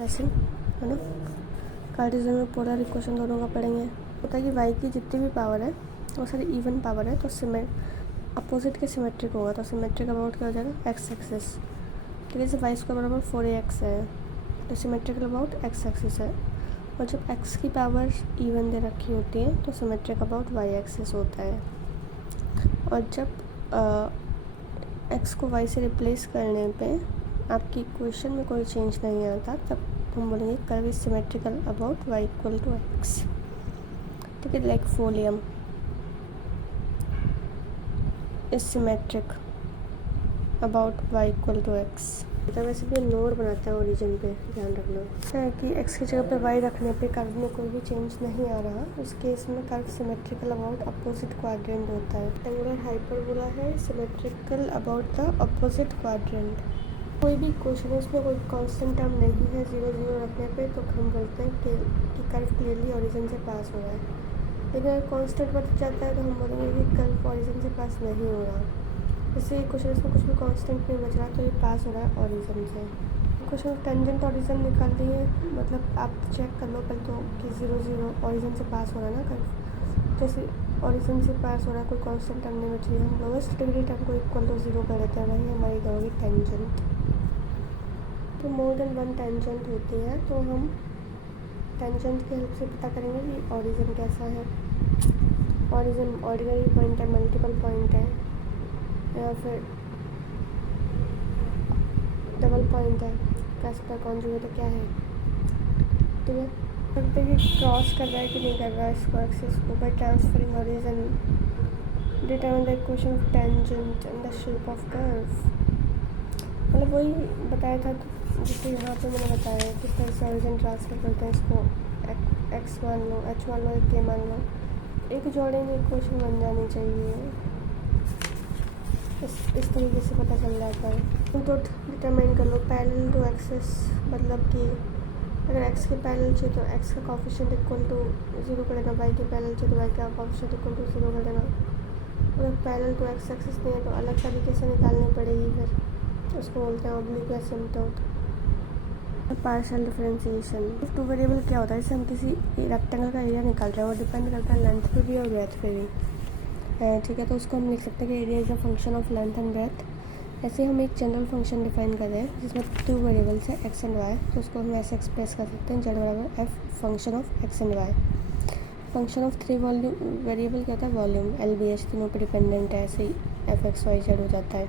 Lesson है ना। Cartesian में पोलर इक्वेशन दोनों का पढ़ेंगे। होता है कि वाई की जितनी भी पावर है वो सारी इवन पावर है, तो अपोजिट के सिमेट्रिक होगा, तो सिमेट्रिक अबाउट क्या हो जाएगा एक्स एक्सिस। ठीक है, जैसे वाई स्क्वायर बराबर 4ax है तो सिमेट्रिकल अबाउट एक्स एक्सिस है। और जब एक्स की पावर इवन दे रखी होती है तो सिमेट्रिक अबाउट वाई एक्सिस होता है। और जब एक्स को वाई से रिप्लेस करने पे आपकी इक्वेशन में कोई चेंज नहीं आता, तब हम बोलेंगे curve is symmetrical about y equal to x. ठीक है, like volume is symmetric about y equal to x. तो वैसे भी नोड बनाते हैं ओरिजिन पे, ध्यान रखना है कि एक्स की जगह पे वाई रखने पे कर्व में कोई भी चेंज नहीं आ रहा, उस केस में curve symmetrical about opposite quadrant होता है। रेक्टेंगुलर हाइपरबोला है symmetrical about the opposite quadrant. कोई भी इक्वेशन है उसमें कोई कांस्टेंट टर्म नहीं है 0 0 रखने पे, तो हम बोलते हैं कि कर्व क्लियरली ओरिजिन से पास हो रहा है। लेकिन अगर कांस्टेंट बढ़ जाता है तो हम बोलेंगे कि कर्व ओरिजिन से पास नहीं हो रहा। जैसे क्वेश्चन इसमें कुछ भी कांस्टेंट नहीं बच रहा तो ये पास हो रहा है ओरिजिन से। क्वेश्चन टेंजेंट ओरिजिन निकाल दिए, मतलब आप चेक कर लो पहले तो कि 0 0 ओरिजिन से पास हो रहा है ना कर्व। जैसे ओरिजिन से पास हो रहा है, कोई कांस्टेंट टर्म नहीं बच रही है, हम लोवेस्ट डिग्री टर्म को इक्वल टू 0 कर देते हैं, वही हमारी क्या होगी टेंजेंट। तो मोर देन वन टेंजेंट होती है तो हम टेंजेंट की हेल्प से पता करेंगे कि ओरिजिन कैसा है। ओरिजिन ऑर्डिनरी पॉइंट है, मल्टीपल पॉइंट है, या फिर डबल पॉइंट है, कैस्पर कॉन्जुगेट है, क्या है। तो ये पे कि क्रॉस कर रहा है कि नहीं कर रहा है इसको एक्सिस को by transferring origin. Determine the equation of tangent in the shape of curve. मतलब वही बताया था जिससे यहाँ पे मैंने बताया किस तरह से ओरिजिन ट्रांसफर करते हैं इसको। एक्स मान लो, एच मान लो, एक के मान लो, एक जोड़े में इक्वेशन बन जानी चाहिए। इस तरीके से पता चल जाता है। तो डिटरमाइन कर लो पैरेलल टू एक्सिस, मतलब कि अगर एक्स के पैरेलल चाहिए तो एक्स का कोफिशिएंट इक्वल टू 0 कर देना, वाई के पैरेलल चाहिए तो वाई का कोफिशिएंट इक्वल टू 0 कर देना। अगर पैरेलल टू एक्स एक्सिस नहीं है तो अलग तरीके से निकालनी पड़ेगी, फिर उसको बोलते हैं oblique asymptote. Partial differentiation. Two variable क्या होता है, जैसे हम किसी रेक्टेंगल का एरिया निकाल रहे हैं, वो डिपेंड करता है लेंथ पे भी और ब्रेथ पे भी। ठीक है, तो उसको हम लिख सकते हैं कि area is a function of length and breadth. ऐसे हम एक जनरल फंक्शन डिफाइन कर रहे हैं जिसमें 2 वेरिएबल्स है एक्स एंड वाई, तो उसको हम ऐसे एक्सप्रेस कर सकते हैं जेड बराबर f function of x and y. Function of 3 volume variable क्या होता है, वॉल्यूम एल बी एच तीनों पे डिपेंडेंट है, ऐसे ही एफ एक्स वाई जेड हो जाता है।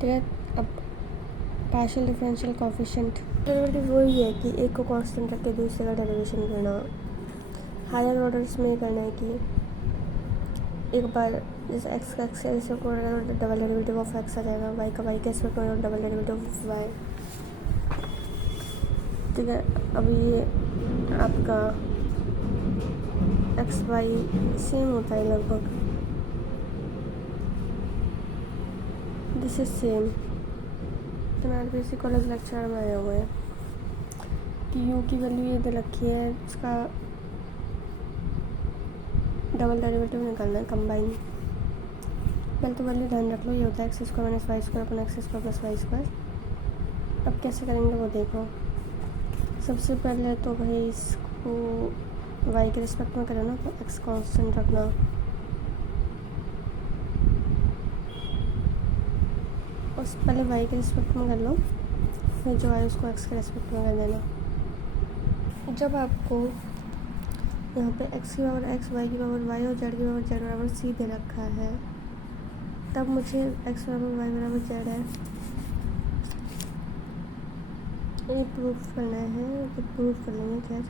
ठीक है, अब पार्शियल डिफरेंशियल कोफिशिएंट डेरिवेटिव वही है कि एक को कांस्टेंट रख के दूसरे का डेरिवेशन करना। हायर ऑर्डर्स में करना है कि एक बार जैसे एक्स का एक्स ऐसे को डबल डेरिवेटिव ऑफ एक्स आ जाएगा, वाई का वाई के रेस्पेक्ट में डबल डेरिवेटिव ऑफ वाई। ठीक है, अब ये आपका एक्स वाई सेम होता है लगभग, this is same. RBC college lecture में आया हुआ है कि यू की वैल्यू ये दे रखी है, इसका डबल डेरिवेटिव निकालना है कंबाइन। पहले तो वैल्यू ध्यान रख लो, ये होता है x square minus y square अपना x square plus y square. अब कैसे करेंगे वो देखो। सबसे पहले तो भाई इसको वाई के रिस्पेक्ट में करें ना, तो एक्स कांस्टेंट रखना, उस पहले वाई के रिस्पेक्ट में कर लो, फिर जो आए उसको एक्स के रिस्पेक्ट में कर देना। जब आपको यहाँ पे एक्स की पावर एक्स, वाई की पावर वाई और जेड की पावर जेड बराबर सी दे रखा है, तब मुझे एक्स बराबर वाई बराबर जेड है ये प्रूफ करना है, तो प्रूफ कर लेंगे खैर।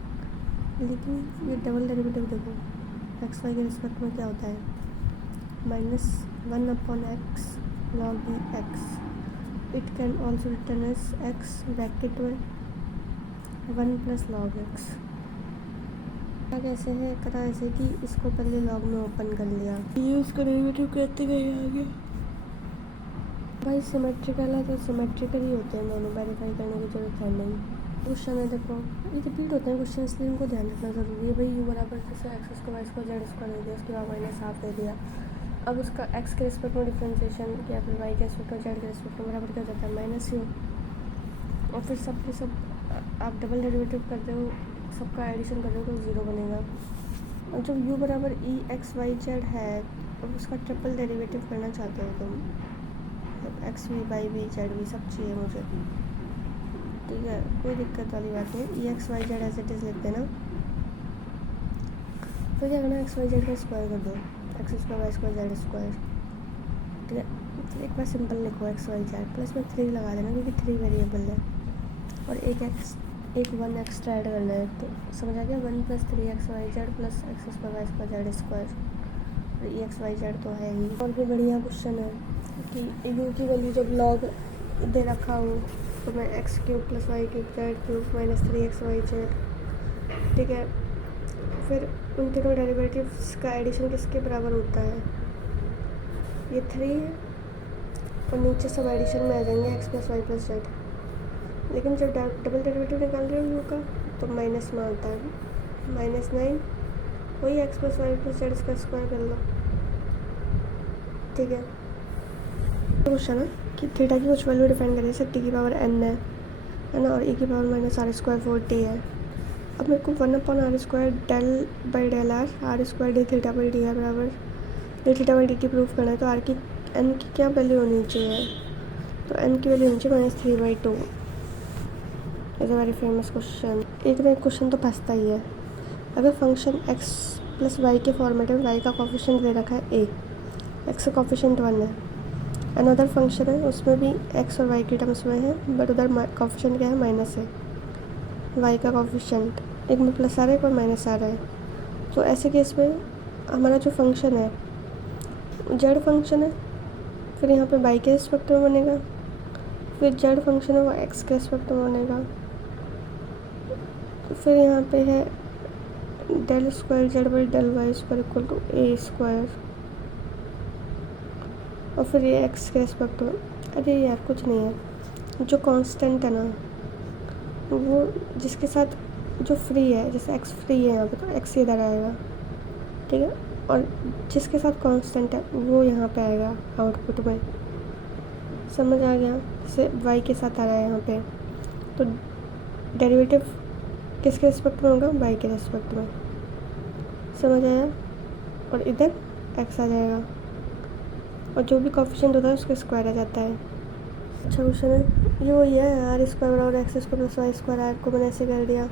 लेकिन ये डबल डेरिवेटिव देखो, एक्स वाई के रिस्पेक्ट में क्या होता है, -1/x log b x। It can also return as x bracket में 1 + log x। कैसे है करा, ऐसे कि इसको पहले लॉग में ओपन कर लिया, ये उसका डेरिवेटिव कहते गए आ गया। भाई सिमेट्रिकल है तो सिमेट्रिकल ही होते हैं दोनों, वेरीफाई करने की जरूरत है नहीं। क्वेश्चन है देखो, ये रिपीट होते हैं क्वेश्चन, इसलिए इनको ध्यान रखना ज़रूरी है। भाई यू बराबर जैसे x square y square z square दे दिया, उसके बाद माइनस हाफ दे दिया। अब उसका एक्स के रिस्पेक्ट में डिफ्रेंशिएशन या फिर वाई के रिस्पेक्ट में जेड के रिस्पेक्ट में बराबर क्या हो जाता है, -u। और फिर सब के सब आप डबल डेरिवेटिव करते हो, सबका एडिशन कर रहे हो तो ज़ीरो बनेगा। और जब u बराबर ई एक्स वाई जेड है, अब उसका ट्रिपल डेरिवेटिव करना चाहते हो तुम, मतलब x v y v z v सब चाहिए मुझे, ठीक है, कोई दिक्कत वाली बात नहीं। ई x y z as it is लिख देना। तो क्या करना, एक्स वाई जेड का स्क्वायर कर दो, x square y square z square, ठीक है। तो एक बार सिंपल लिखो एक्स वाई जेड, प्लस में 3 लगा देना क्योंकि 3 वेरिएबल है, और एक 1 एक्स्ट्रा ऐड करना है। तो समझ आ गया, 1 + 3 x y z plus x square y square z square, और ई एक्स वाई जेड तो है ही। और भी बढ़िया क्वेश्चन है कि यू की वैल्यू जब लॉग दे रखा हो तो मैं x cube plus y cube z cube minus 3 x y z, ठीक है। फिर उन तीनों डेरिवेटिव्स का एडिशन किसके बराबर होता है, ये 3 है, और नीचे सब एडिशन में आ जाएंगे x plus y plus z. लेकिन जब डबल डेरिवेटिव निकाल रहे हो यू का तो माइनस में आता है, -9, वही x plus y plus z इसका स्क्वायर कर लो, ठीक है। क्वेश्चन है कि थीटा की कुछ वैल्यू डिफाइन करें, जैसे टी की पावर n है ना, और e की पावर -r² 4t है। अब मेरे को 1/r² del by del r square d theta by d r बराबर d theta by d t proof करना है। तो r की n की क्या वैल्यू होनी चाहिए, तो n की वैल्यू होनी चाहिए -3/2। Is a very famous question. एक ना एक क्वेश्चन तो फंसता ही है। अगर फंक्शन x प्लस वाई के फॉर्मेट में y का कॉफिशिएंट दे रखा है a, x का कॉफिशिएंट 1 है, अनदर फंक्शन है उसमें भी x और y की टर्म्स में है, बट उधर कॉफिशिएंट क्या है, माइनस है, y का कॉफिशिएंट एक में प्लस आ रहा है एक में माइनस आ रहा है। तो ऐसे केस में हमारा जो फंक्शन है जेड फंक्शन है, फिर यहाँ पे y के रिस्पेक्ट में बनेगा, फिर जेड फंक्शन है वो x के रिस्पेक्ट में बनेगा, फिर यहाँ पे है del square z by del y square equal to a square, और फिर ये एक्स के रिस्पेक्ट में। अरे यार कुछ नहीं है, जो कांस्टेंट है ना वो जिसके साथ जो फ्री है, जैसे एक्स फ्री है यहाँ पे तो एक्स इधर आएगा, ठीक है, और जिसके साथ कांस्टेंट है वो यहाँ पे आएगा आउटपुट में, समझ आ गया। जैसे वाई के साथ आ रहा है यहाँ पे, तो डेरिवेटिव किसके रिस्पेक्ट में होगा, वाई के रिस्पेक्ट में, समझ आया। और इधर एक्स आ जाएगा, और जो भी कॉफिशिएंट होता है उसका स्क्वायर आ जाता है। अच्छा क्वेश्चन है, ये वही है आर स्क्वायर और x square plus y square, r को मैंने ऐसे कर दिया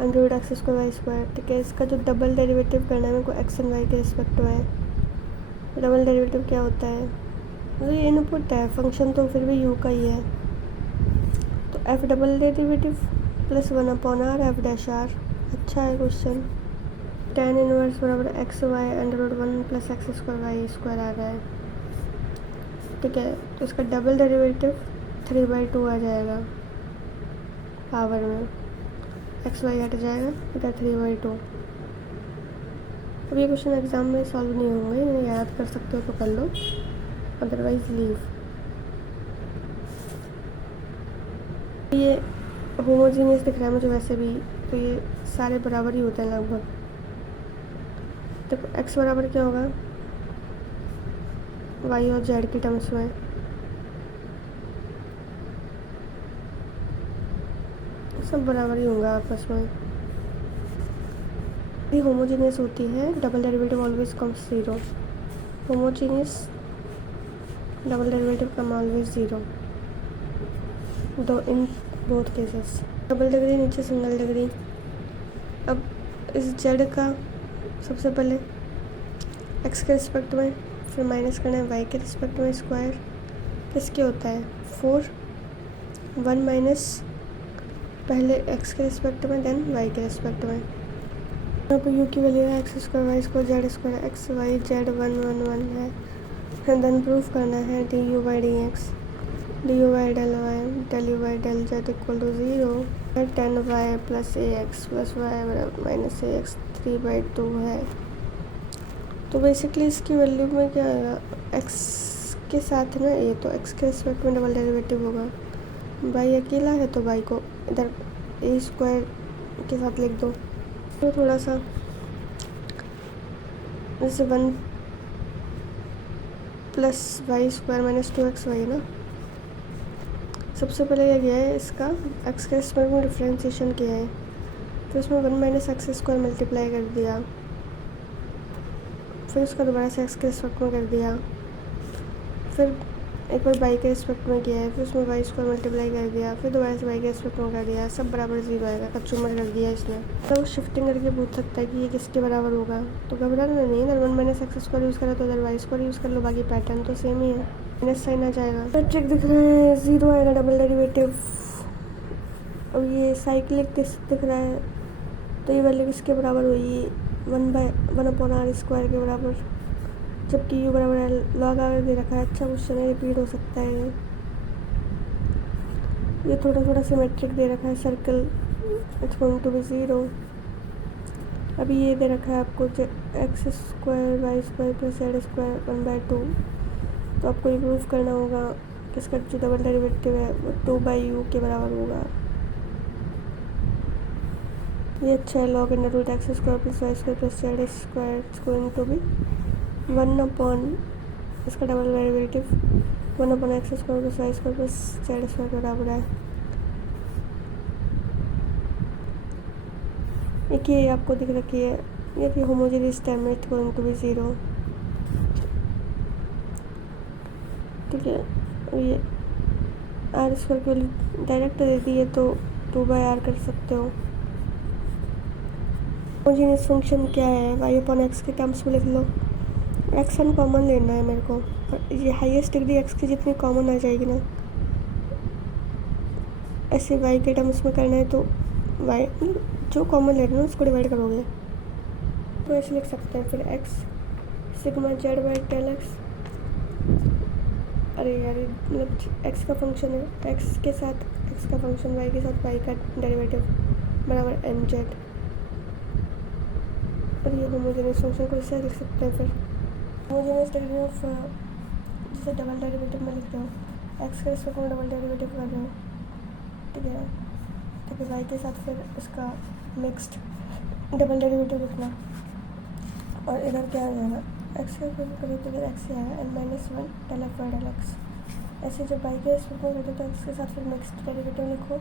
under x square y square, ठीक है। इसका जो डबल डेरिवेटिव करना है मेरे को एक्स एंड वाई के रिस्पेक्ट में है। डबल डेरिवेटिव क्या होता है, तो ये इनपुट है, फंक्शन तो फिर भी यू का ही है, तो f double derivative plus 1/r f dash r. अच्छा है क्वेश्चन। tan इनवर्स बराबर x y √1 plus x square y square आ रहा है, ठीक है। तो इसका डबल डेरिवेटिव 3/2 आ जाएगा पावर में, एक्स वाई हट जाएगा, इधर 3/2। अब ये क्वेश्चन एग्जाम में सॉल्व नहीं होंगे, याद कर सकते हो तो कर लो, अदरवाइज लीव। ये होमोजीनियस दिख रहा है मुझे वैसे भी, तो ये सारे बराबर ही होते हैं लगभग। देखो एक्स बराबर क्या होगा, वाई और जेड की टर्म्स में, सब बराबर ही होगा आपस में। ये होमोजीनियस होती है, double derivative always comes 0, homogeneous double derivative come always 0, दो in both cases. Double degree नीचे सिंगल डिग्री। अब इस जेड का सबसे पहले एक्स के रिस्पेक्ट में, फिर माइनस करना है वाई के रिस्पेक्ट में, स्क्वायर किसके होता है 4, 1 माइनस पहले एक्स के रिस्पेक्ट में देन वाई के रिस्पेक्ट में। यहाँ पर यू की वैल्यू है x square y square z square, x y z 1 1 1 है, देन प्रूफ करना है d u by d x d u by del y del u by del z equal to 0, 10y plus a x plus y बराबर minus a x 3/2 है। तो basically इसकी value में क्या आएगा, एक्स के साथ ना ए, तो एक्स के रिस्पेक्ट में डबल डेरिवेटिव होगा, वाई अकेला है तो वाई को इधर ए स्क्वायर के साथ लिख दो। तो थोड़ा सा जैसे 1 plus y square minus 2x y ना, सबसे पहले ये गया है इसका एक्स के रिस्पेक्ट में डिफ्रेंशिएशन किया है, तो इसमें 1 माइनस एक्स स्क्वायर मल्टीप्लाई कर दिया, फिर उसका दोबारा से एक्स के रिस्पेक्ट में कर दिया, फिर एक बार वाई के रिस्पेक्ट में किया है, फिर उसमें वाई स्क्वायर मल्टीप्लाई कर दिया, फिर दोबारा से वाई के रिस्पेक्ट में कर दिया, सब बराबर 0 आएगा, कचूमर कर दिया इसने। तो शिफ्टिंग करके पूछ सकता है कि ये किसके बराबर होगा, तो घबराना नहीं, अगर 1 माइनस एक्स स्क्वायर यूज़ करा तो अगर वाई स्क्वायर यूज़ कर लो, बाकी पैटर्न तो सेम ही है, माइनस साइन आ जाएगा। मैट्रिक दिख रहा है 0 आएगा डबल डेरिवेटिव। अब ये साइक्लिक दिख रहा है, तो ये वैल्यू किसके बराबर हुई, 1/1/r² के बराबर, जबकि यू बराबर है लॉग आर दे रखा है। अच्छा क्वेश्चन है, रिपीट हो सकता है। ये थोड़ा थोड़ा सिमेट्रिक दे रखा है, circle it's going to be 0। अभी ये दे रखा है आपको x square y square plus z square 1/2, तो आपको ये प्रूफ करना होगा कि इसका जो डबल डेरिवेटिव है वो 2/u के बराबर होगा। ये अच्छा है, log under root x square plus y square plus z square it's going to be 1/, इसका double derivative 1/x square plus y square plus z square के बराबर है। एक ये आपको दिख रखी है, ये कि homogeneous term it's going to be 0, ठीक है। ये आर स्क्वायर की वैल्यू डायरेक्ट दे दी है तो 2/r कर सकते हो। होमोजेनियस फंक्शन क्या है, y/x के टर्म्स में लिख लो, एक्स वन कॉमन लेना है मेरे को, ये हाईएस्ट डिग्री एक्स की जितनी कॉमन आ जाएगी ना, ऐसे वाई के टर्म्स में करना है तो वाई जो कॉमन ले रहे हो उसको डिवाइड करोगे, तो ऐसे लिख सकते हैं। फिर x sigma z by del x, अरे यार मतलब एक्स का फंक्शन है, एक्स के साथ एक्स का फंक्शन, वाई के साथ वाई का डेरिवेटिव बराबर एम जेड, और ये होमोजेनियस फंक्शन को इससे लिख सकते हैं। फिर होमोजेनियस डिग्री ऑफ, जैसे डबल डेरिवेटिव में लिखते हो, एक्स के रिस्पेक्ट में डबल डेरिवेटिव कर रहे हो, ठीक है, तो फिर वाई के साथ फिर इसका मिक्स्ड डबल डेरिवेटिव लिखना, और इधर क्या आ जाएगा, एक्स के रिस्पेक्ट करें तो इधर एक्स ही आएगा, n-1 del f by del x. ऐसे जब वाई के रिस्पेक्ट में करते तो एक्स के साथ फिर मिक्स्ड डेरिवेटिव लिखो,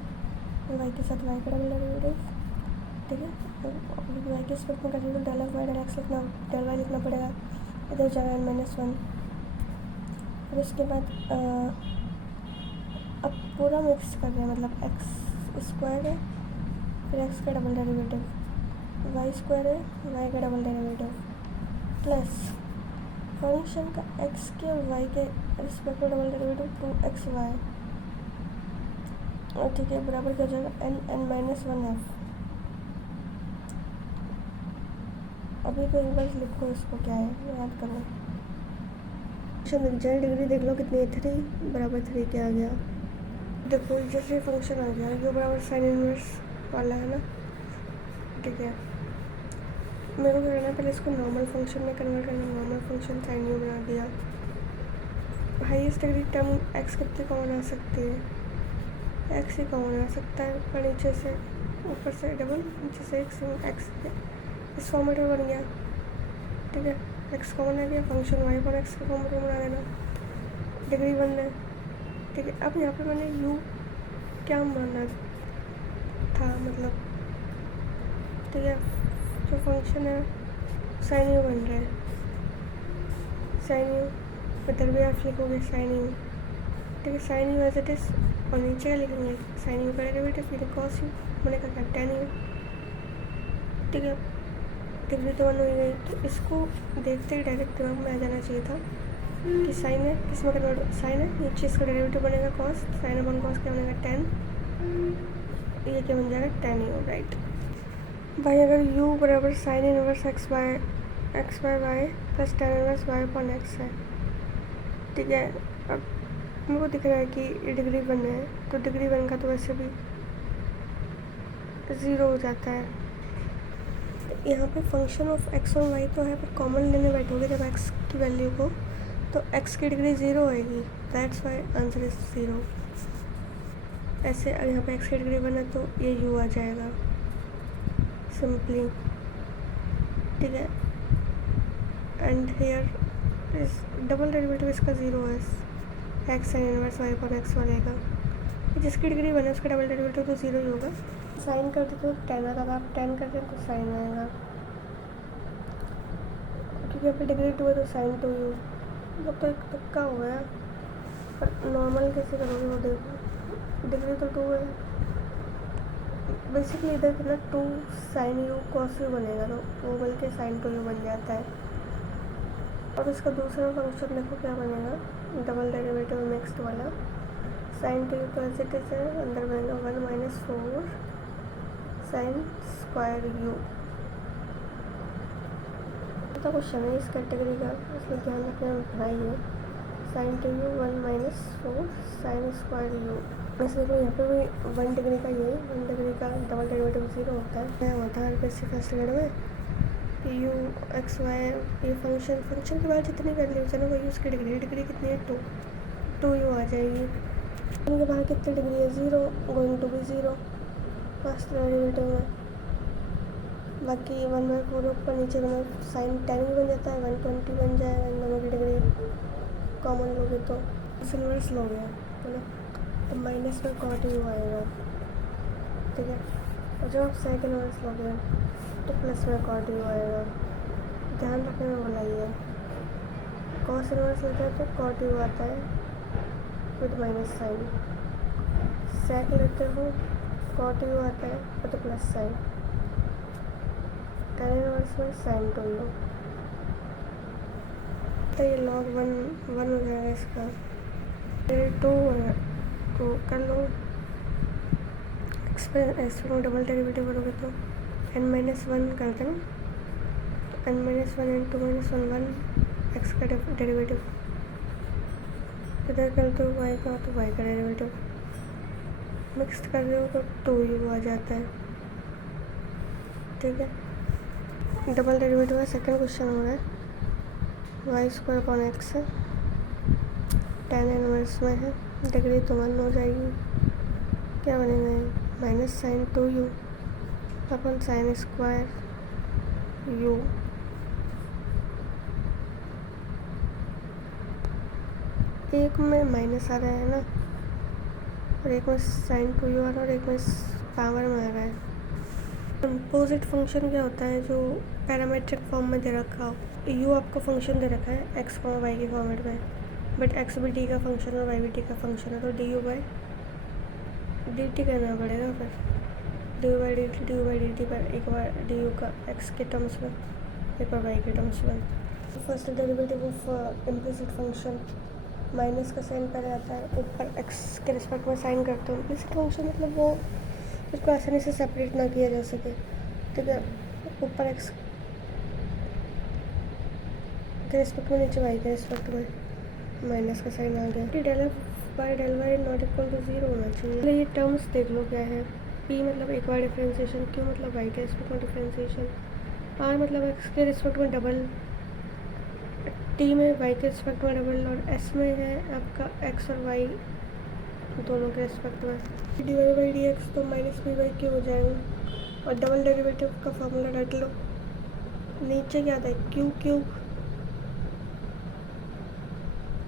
वाई के साथ वाई का डबल डेरिवेटिव, ठीक है। वाई के रिस्पेक्ट में करें तो del f by del x लिखना, डेल वाई लिखना पड़ेगा, इधर जाएगा n-1। फिर उसके बाद अब पूरा मिक्स कर रहे हैं, मतलब एक्स स्क्वायर है, फिर एक्स का डबल डेरिवेटिव, वाई स्क्वायर है, वाई का डबल डेरिवेटिव, प्लस फंक्शन का एक्स के और वाई के रिस्पेक्ट में डबल डेरिवेटिव 2xy, और ठीक है, बराबर क्या हो जाएगा n-1f। अभी तो एक बार लिखो इसको, क्या है याद करो, फंक्शन जेड डिग्री देख लो कितनी है, 3 बराबर 3 क्या आ गया, देखो जैसे फंक्शन आ गया ये बराबर साइन इनवर्स वाला है ना, ठीक है। मेरे को करना पहले इसको नॉर्मल फंक्शन में कन्वर्ट करना, नॉर्मल फंक्शन साइन यू बना दिया। हाईएस्ट डिग्री टर्म एक्स कितनी कॉमन आ सकती है, एक्स ही कॉमन आ सकता है, पर नीचे से ऊपर से डबल, नीचे से एक्स इस फॉर्मेट में बन गया, ठीक है। एक्स कॉमन आ गया, फंक्शन वाई पर एक्स का फॉर्मेट में बना देना, डिग्री 1 है, ठीक है। अब यहाँ पे मैंने यू क्या माना था, मतलब ठीक है, जो फंक्शन है साइन यू बन रहा है, साइन यू इधर भी आप लिखोगे साइन यू, ठीक है, sine u as it is, और नीचे क्या लिखेंगे, साइन यू का डेरिवेटिव फिर कॉस यू मैंने कहा टेन यू, ठीक है। डिग्री तो 1 हो गई, तो इसको देखते ही डायरेक्ट दिमाग में आ जाना चाहिए था कि साइन है, किस में कन्वर्ट, साइन है, नीचे इसका डेरिवेटिव बनेगा कॉस, साइन अपन कॉस क्या बनेगा 10, ये क्या बन जाएगा 10 यू, राइट। भाई अगर u बराबर sine inverse x by y plus tan inverse y upon x है, ठीक है। अब मेरे को दिख रहा है कि ये डिग्री 1 है, तो डिग्री 1 का तो वैसे भी 0 हो जाता है। यहाँ पे फंक्शन ऑफ एक्स और वाई तो है, पर कॉमन लेने बैठोगे जब एक्स की वैल्यू को, तो एक्स की डिग्री 0 आएगी, दैट्स वाई आंसर इज 0। ऐसे अगर यहाँ पे एक्स की डिग्री 1 है तो ये यू आ जाएगा सिंपली, ठीक है। And here is double derivative इसका 0 है, एक्स साइन इनवर्स वाई पर एक्स बनेगा, जिसकी डिग्री 1 है उसका डबल डेरिवेटिव तो 0 ही होगा। साइन करते तो टेन आता था, आप 10 करते हैं तो साइन आएगा, क्योंकि यहाँ पे डिग्री 2 है तो साइन 2u। मतलब तो एक तुक्का हो गया, पर नॉर्मल कैसे करोगे वो देखो, डिग्री तो 2 है। बेसिकली इधर कितना 2 साइन यू कॉस यू बनेगा, तो वो बल्कि साइन 2u बन जाता है। और इसका दूसरा फंक्शन देखो क्या बनेगा, डबल डेरिवेटिव नेक्स्ट वाला, साइन 2u तो एज इट इज है, अंदर बनेगा 1 माइनस 4 साइन स्क्वायर यू। तो क्वेश्चन है इस कैटेगरी का, इसलिए ध्यान रखना भाई है। Sine 2u 1 minus 4 sine square u. वैसे देखो यहाँ पे भी 1 डिग्री का ये 1 डिग्री का डबल डेरिवेटिव 0 होता है। क्या होता है बेसिक फर्स्ट ग्रेड में यू एक्स वाई, ये फंक्शन के बाद जितनी वैल्यूज है ना वही उसकी डिग्री कितनी है 2 यू आ जाएगी। इनके बाहर कितनी डिग्री है 0, going to be 0 first derivative में। बाकी 1/4 ऊपर नीचे में साइन 10 भी बन जाता है, 120 बन जाएगा। इन दोनों की डिग्री कॉमन लोगे तो इनवर्स लोगे है ना, तो माइनस में कॉट यू आएगा, ठीक है। और जब आप सेकंड इनवर्स लोगे तो प्लस में कॉट यू आएगा। ध्यान रखने में बोला ये कॉस इनवर्स लेते हैं तो कॉट यू आता है विद माइनस साइन, सेक लेते हो कॉट यू आता है with plus sign, tan inverse में साइन 2u। तो ये log 1 हो जाएगा इसका, फिर 2 है तो कर लो एक्स में डबल डेरिवेटिव करोगे तो n-1 कर देना, तो n-1 n2 -1 1 एक्स का डेरिवेटिव, इधर कर दो y का तो y का डेरिवेटिव, मिक्स कर रहे हो तो 2u आ जाता है, ठीक है। डबल डेरिवेटिव का सेकंड क्वेश्चन हो रहा है, वाई स्क्वायर अपॉन एक्स है, टेन इनवर्स में है, डिग्री तो 1 हो जाएगी, क्या बनेगा माइनस साइन 2u अपन साइन स्क्वायर u। एक में माइनस आ रहा है ना, और एक में साइन 2u आ रहा है, और एक में पावर में आ रहा है। कंपोजिट फंक्शन क्या होता है, जो पैरामेट्रिक फॉर्म में दे रखा हो, u आपको फंक्शन दे रखा है एक्स वाई के फॉर्मेट में, बट एक्स भी टी का फंक्शन है, वाई भी टी का फंक्शन है, तो D u by d T करना पड़ेगा, फिर D u by d T पर एक बार डी यू का एक्स के टर्म्स में, एक बार वाई के टर्म्स में। First derivative of implicit function, minus का साइन पहले आता है, ऊपर एक्स के रिस्पेक्ट में साइन करते हो। इम्प्लिसिट फंक्शन मतलब वो उसको आसानी से सेपरेट ना किया जा सके, ठीक है। ऊपर एक्स के रिस्पेक्ट में, नीचे वाई के रिस्पेक्ट में माइनस का साइन आ गया। Del f by del y not equal to 0 होना चाहिए। ये टर्म्स देख लो क्या है, पी मतलब एक बार डिफ्रेंशिएशन, क्यू मतलब वाई के रिस्पेक्ट में डिफ्रेंशिएशन, आर मतलब एक्स के रिस्पेक्ट में डबल, टी में वाई के रिस्पेक्ट में डबल, और एस में है आपका एक्स और वाई दोनों के रिस्पेक्ट में। D y by d x तो माइनस पी बाई क्यू हो जाएगा, और डबल डेरिवेटिव का फॉर्मूला रट लो, नीचे क्या आता है क्यू क्यूब,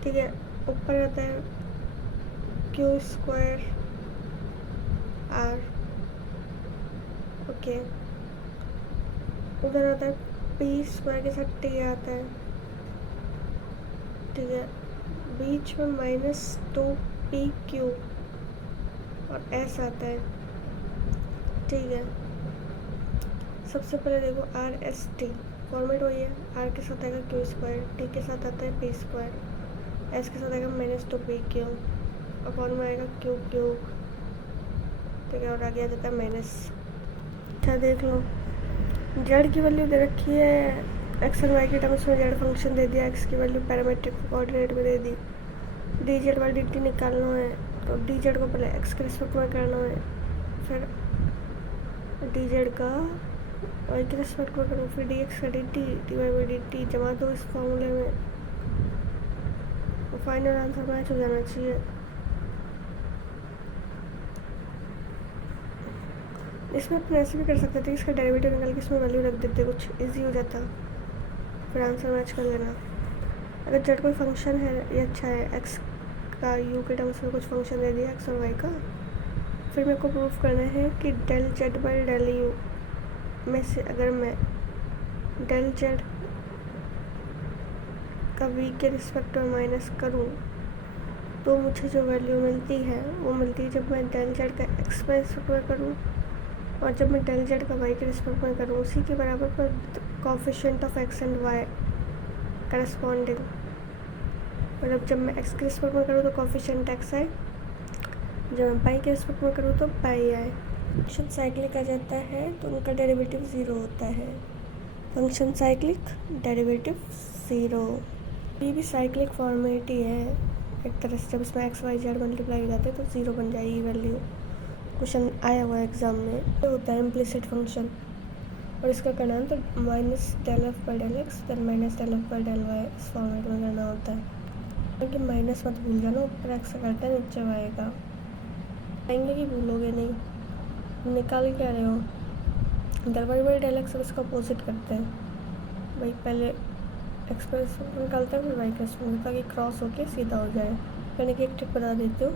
ठीक है। ऊपर आता है क्यू स्क्वायर आर, ओके। उधर आता है पी स्क्वायर के साथ टी आता है, ठीक है। बीच में -2p क्यूब और एस आता है, ठीक है। सबसे पहले देखो आर एस टी फॉर्मेट वही है, आर के साथ आएगा क्यू स्क्वायर, टी के साथ आता है पी स्क्वायर, एस के साथ आएगा -2p क्यूब, और फॉर्म में आएगा क्यू क्यूब, ठीक है। और आगे आ जाता है माइनस। अच्छा देख लो, जेड की वैल्यू दे रखी है, एक्स और वाई के टर्म्स में जेड फंक्शन दे दिया, एक्स की वैल्यू पैरामेट्रिक कोऑर्डिनेट में दे दी, d z y d t निकालना है, तो डी जेड को पहले एक्स के रिस्पेक्ट में करना है, फिर डी जेड का वाई के रिस्पेक्ट में करो, फिर डी एक्स का d t, d y by d t जमा दो इस फॉर्मूले में, तो फाइनल आंसर मैच हो जाना चाहिए। इसमें अपन ऐसे भी कर सकते थे, इसका डेरिवेटिव निकाल के इसमें वैल्यू रख देते, कुछ इजी हो जाता, फिर आंसर मैच कर लेना। अगर जेड कोई फंक्शन है ये अच्छा है, एक्स का यू के टर्म्स में कुछ फंक्शन दे दिया एक्स और वाई का, फिर मेरे को प्रूफ करना है कि del z by del u में से अगर मैं डेल जेड का वी के रिस्पेक्ट में माइनस करूँ तो मुझे जो वैल्यू मिलती है वो मिलती है जब मैं डेल जेड का एक्स के रिस्पेक्ट में करूँ, और जब मैं डेल जेड का वाई के रिस्पेक्ट में करूँ उसी के बराबर पर coefficient of x and y corresponding, मतलब जब मैं एक्स के रिस्पेक्ट में करूँ तो कोफिशिएंट एक्स आए, जब मैं पाई के रिस्पेक्ट में करूँ तो पाई आए। फंक्शन साइक्लिक आ जाता है तो उनका डेरिवेटिव ज़ीरो होता है। Function cyclic, derivative zero. ये भी साइक्लिक फॉर्मेलिटी है एक तरह से। जब इसमें एक्स वाई जेड मल्टीप्लाई हो जाते हैं तो ज़ीरो बन जाएगी वैल्यू। क्वेश्चन आया हुआ है एग्ज़ाम में, ये होता है इम्प्लिसिट फंक्शन, और इसका करना है तो minus del f by del x then minus del f by del y इस फॉर्मेट में करना होता है। क्योंकि माइनस मत भूल जाना, ऊपर एक्स करता है नीचे वाई का। आएंगे कि भूलोगे नहीं, निकाल क्या रहे हो। Del y by del x इसका अपोजिट करते हैं भाई, पहले एक्स पर निकालते हैं फिर वाई का रिस्पेक्ट, ताकि क्रॉस होके सीधा हो जाए। करने की एक ट्रिक बता देती हूँ,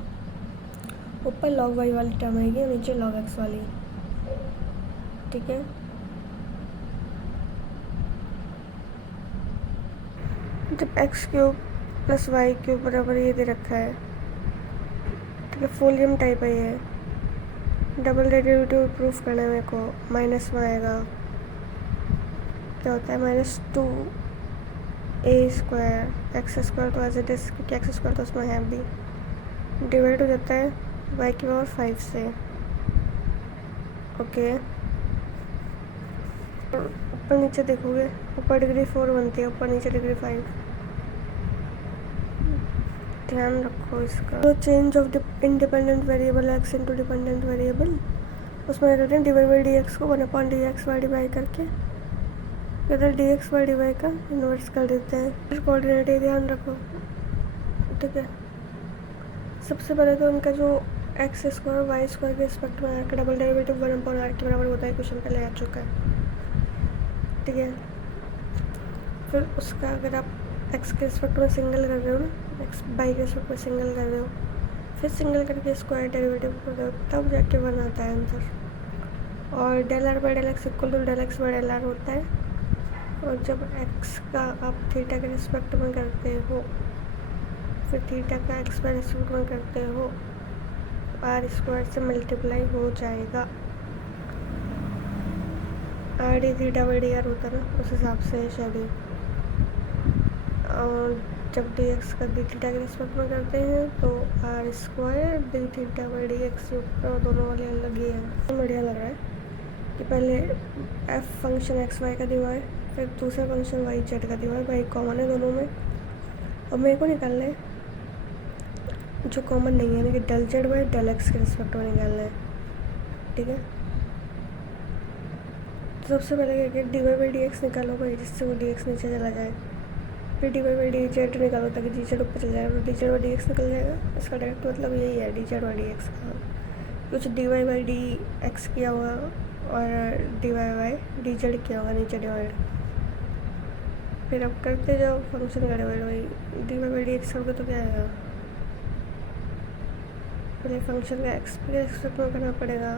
ऊपर लॉग वाई वाली टर्म आएगी और नीचे लॉग एक्स वाली, ठीक है। जब x cube plus y cube बराबर ये दे रखा है, ठीक है, फोलियम टाइप है ये, डबल डेरिवेटिव प्रूफ करना है मेरे को। माइनस में आएगा क्या होता है, minus two a square x square तो एज इट इज, क्योंकि एक्स स्क्वायर तो उसमें है भी, डिवाइड हो जाता है वाई की पावर 5 से। ओके, ऊपर नीचे देखोगे, ऊपर डिग्री 4 बनती है, ऊपर नीचे डिग्री 5, ध्यान रखो इसका। तो change of independent variable x into dependent variable, उसमें करते हैं d y by d x को 1/डी एक्स बाई डिवाइड करके इधर d x by d y का इन्वर्स कर देते हैं। फिर कोऑर्डिनेट ये ध्यान रखो, ठीक है। सबसे पहले तो उनका जो एक्स स्क्वायर वाई स्क्वायर के रिस्पेक्ट में आर का डबल डेरिवेटिव 1/r के बराबर होता है, क्वेश्चन पहले आ चुका है, ठीक है। फिर उसका अगर आप एक्स के रिस्पेक्ट में सिंगल कर रहे हो ना, एक्स बाई के रिस्पेक्ट में सिंगल कर रहे हो, फिर सिंगल करके स्क्वायर डेरिवेटिव कर रहे हो, तब जाके 1 आता है आंसर। और del r by del x equal to del x by del r होता है। और जब एक्स का आप थीटा के रिस्पेक्ट में करते हो, फिर थीटा का एक्स बाई रिस्पेक्ट में करते हो, आर स्क्वायर से मल्टीप्लाई हो जाएगा। R d theta by d r होता है ना, उस हिसाब से शायद। और जब डी एक्स का डी थीटा के रिस्पेक्ट में करते हैं तो r square d theta by d x ऊपर दोनों वाले अलग ही हैं। बढ़िया लग रहा है कि पहले एफ फंक्शन एक्स वाई का दिया है, फिर दूसरा फंक्शन वाई जेड का दिया है, वाई कॉमन है दोनों में। और मेरे को निकालना है जो कॉमन नहीं है, यानी कि del z by del x के रिस्पेक्ट में निकालना है, ठीक है। तो सबसे पहले क्या d y by d x निकालो भाई, जिससे वो डी एक्स नीचे चला जाए। फिर d y by d z निकालो ताकि डी जेड ऊपर चल जाएगा, तो d z by d x निकल जाएगा। इसका डायरेक्ट मतलब यही है, d z by d x का कुछ d y by d x किया हुआ और d y by d z किया होगा नीचे डिवाइड। फिर अब करते जाओ फंक्शन का डिवाइड, भाई d y by d x करोगे तो क्या आएगा, पहले फंक्शन का एक्स पे एक्सपेक्ट में करना पड़ेगा।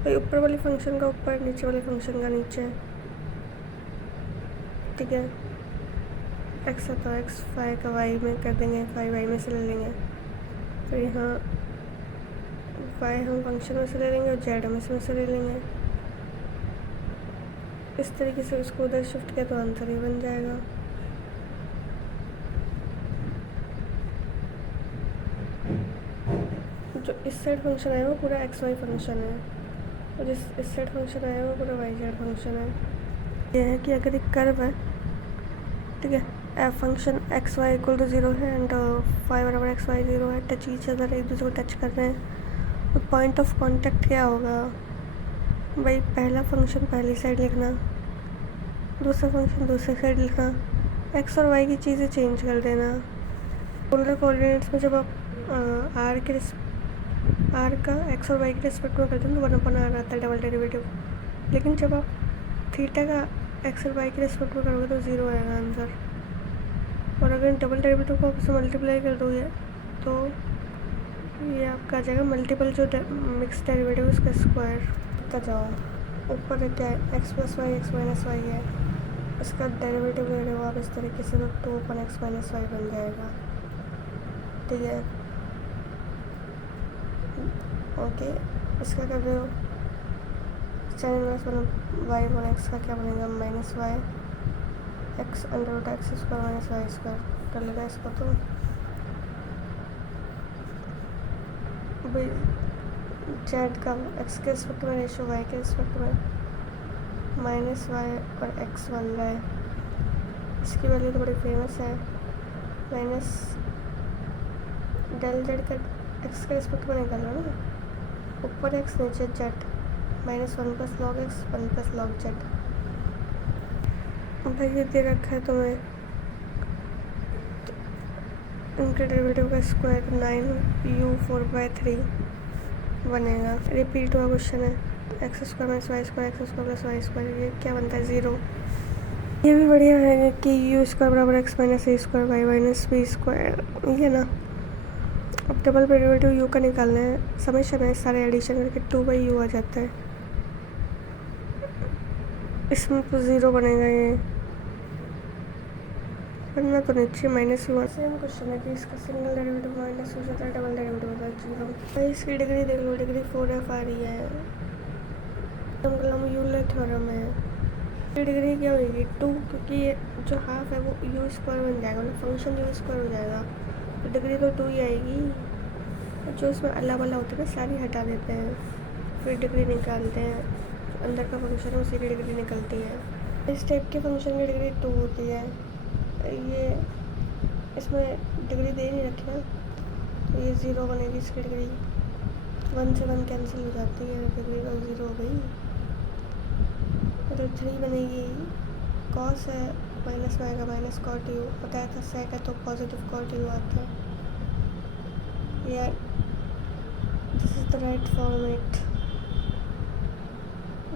भाई ऊपर वाले फंक्शन का ऊपर, नीचे वाले फंक्शन का नीचे, ठीक है। एक्स है तो एक्स, फाई का वाई में कर देंगे, फाई वाई में से ले लेंगे। फिर यहाँ वाई हम फंक्शन में से ले लेंगे और जेड हम इसमें से ले लेंगे। इस तरीके से उसको उधर शिफ्ट किया तो आंसर ही बन जाएगा। जो इस साइड फंक्शन आया वो पूरा एक्स वाई फंक्शन है, और इस साइड फंक्शन आया वो पूरा वाई जेड फंक्शन है। यह है कि अगर एक कर्व है, ठीक है, f function x y equal to 0 है एंड फाई बराबर एक्स वाई 0 है, टच ईच अदर, एक दूसरे को टच कर रहे हैं, तो पॉइंट ऑफ कांटेक्ट क्या होगा भाई, पहला फंक्शन पहली साइड लिखना, दूसरा फंक्शन दूसरी साइड लिखना, एक्स और वाई की चीज़ें चेंज कर देना। पोलर कोऑर्डिनेट्स में जब आप आर का एक्स और वाई के रिस्पेक्ट में करते हैं तो 1/r आता है डबल डेरिवेटिव। लेकिन जब आप थीटा का एक्स और वाई के रिस्पेक्ट में करोगे तो 0 आएगा आंसर। और अगर डबल डेरिवेटिव को आपस में मल्टीप्लाई कर दोगे तो ये आपका आ जाएगा मल्टीपल जो मिक्स डेरिवेटिव उसका स्क्वायर। तक जाओ, ऊपर क्या है x plus y x minus y है, इसका डेरिवेटिव ले रहे हो आप इस तरीके से तो 2 x माइनस वाई बन जाएगा। ठीक है, ओके। इसका कर रहे हो sine inverse y one x का क्या बनेगा minus y x under root x square minus y square कर लेगा इसको। तो भाई जेड का एक्स के रिस्पेक्ट में रेशियो वाई के रिस्पेक्ट में माइनस वाई और एक्स बन रहा है। इसकी वैल्यू तो बड़ी फेमस है, माइनस डेल जेड का एक्स के रिस्पेक्ट में निकल रहा है ना, ऊपर एक्स नीचे Z minus 1 plus log x 1 plus log Z. भाई ये दे रखा है तुम्हें इनके डेरिवेटिव का स्क्वायर 9u4/3 बनेगा। रिपीट हुआ क्वेश्चन है, x square minus y square x square plus y square, ये क्या बनता है 0। ये भी बढ़िया है कि यू स्क्वायर बराबर x minus a square y minus b square, ये ना। अब डबल डेरिवेटिव यू का निकालना है, समेशन है, सारे एडिशन करके 2/u आ जाता है। इसमें तो 0 बनेगा ये, वरना तो नीचे माइनस यू। सेम क्वेश्चन है कि इसका सिंगल डेरिवेटिव माइनस हो जाता है, डबल डेरिवेटिव होता है 0। भाई इसकी डिग्री देख लो, डिग्री 4f आ रही है, यूलर थ्योरम है। ये डिग्री क्या होगी 2, क्योंकि ये जो हाफ है वो यू स्क्वायर बन जाएगा, मतलब फंक्शन यू स्क्वायर हो जाएगा, तो डिग्री तो 2 ही आएगी। जो इसमें अल्लाह वल्ला होते हैं ना सारी हटा देते हैं, फिर डिग्री निकालते हैं, अंदर का फंक्शन है उसी की डिग्री निकलती है। इस टाइप के फंक्शन की डिग्री 2 होती है। ये इसमें डिग्री दे नहीं रखी ना, तो ये 0 बनेगी इसकी डिग्री, 1 से 1 कैंसिल हो जाती है, डिग्री तो 0 हो गई। मतलब 3 बनेगी, कॉस है माइनस में आएगा माइनस कॉट यू, बताया था सेक है तो पॉजिटिव कॉट यू आता है। ये this is the right format,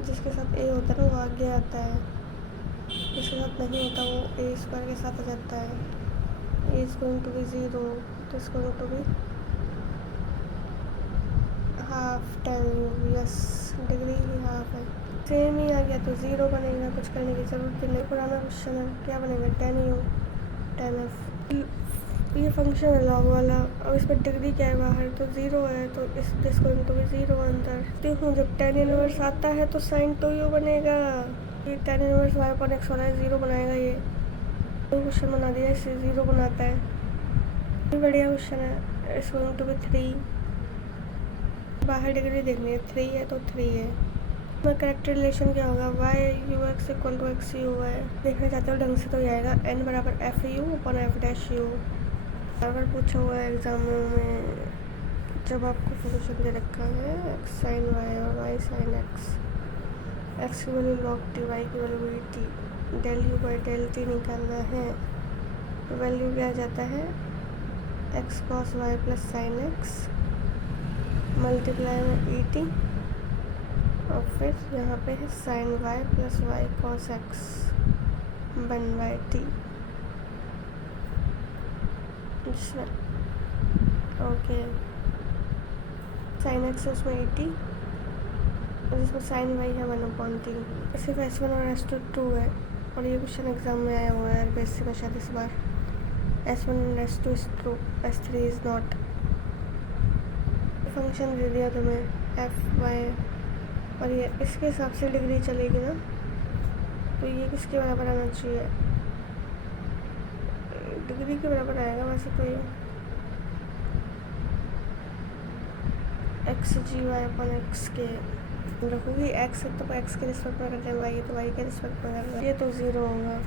जिसके साथ ए होता है ना वो आगे आता है, जिसके साथ नहीं होता वो ए स्क्वायर के साथ आ जाता है। A is going to be 0, तो is going to be half tan u, yes degree ही हाफ है, सेम ही आ गया तो 0 बनेगा, कुछ करने की जरूरत भी नहीं। पुराना क्वेश्चन है, क्या बनेगा tan u tan f, ये फंक्शन है लॉग वाला। अब इस पर डिग्री क्या है बाहर तो 0 है, तो इस दिस गोइंग टू बी 0 अंदर। देखो जब tan इनवर्स आता है तो sin 2u बनेगा, ये tan इनवर्स y पर x वाला है 0 बनाएगा। ये तो क्वेश्चन बना दिया, इससे 0 बनाता है। ये बढ़िया क्वेश्चन है। इस गोइंग टू बी 3, बाहर डिग्री देखनी है, 3 है तो 3 है। इसमें करेक्ट रिलेशन क्या होगा, y u x equal to x u है। देखना चाहते हो ढंग से तो ये आएगा n बराबर F you upon F dash you. अगर पूछा हुआ है एग्जामों में, जब आपको फंक्शन दे रखा है एक्स साइन वाई और वाई साइन एक्स, एक्स की वैल्यू लॉग टी, वाई की value v t, del u by del t निकालना है, तो वैल्यू क्या आ जाता है x cos y plus sine x multiply में ई टी, और फिर यहाँ पे है sine y plus y cos x one by t, जिसमें ओके साइन एक्स उसमें ई टी, जिसमें साइन वाई है 1/t। सिर्फ S1 और S2 2 है, और ये क्वेश्चन एग्जाम में आया हुआ है बेसिक में शायद इस बार। S1 और S2 is true, S3 is not. Function दे दिया तुम्हें एफ वाई, और ये इसके हिसाब से डिग्री चलेगी ना, तो ये किसके बराबर आना चाहिए, डिग्री के बराबर आएगा वैसे तो। ये एक्स जी वाई अपन एक्स के रखूँगी, एक्स है तो एक्स के रिस्पेक्ट में कर रहे हैं, वाई है तो वाई के रिस्पेक्ट में कर रहे हैं, ये तो 0 होगा।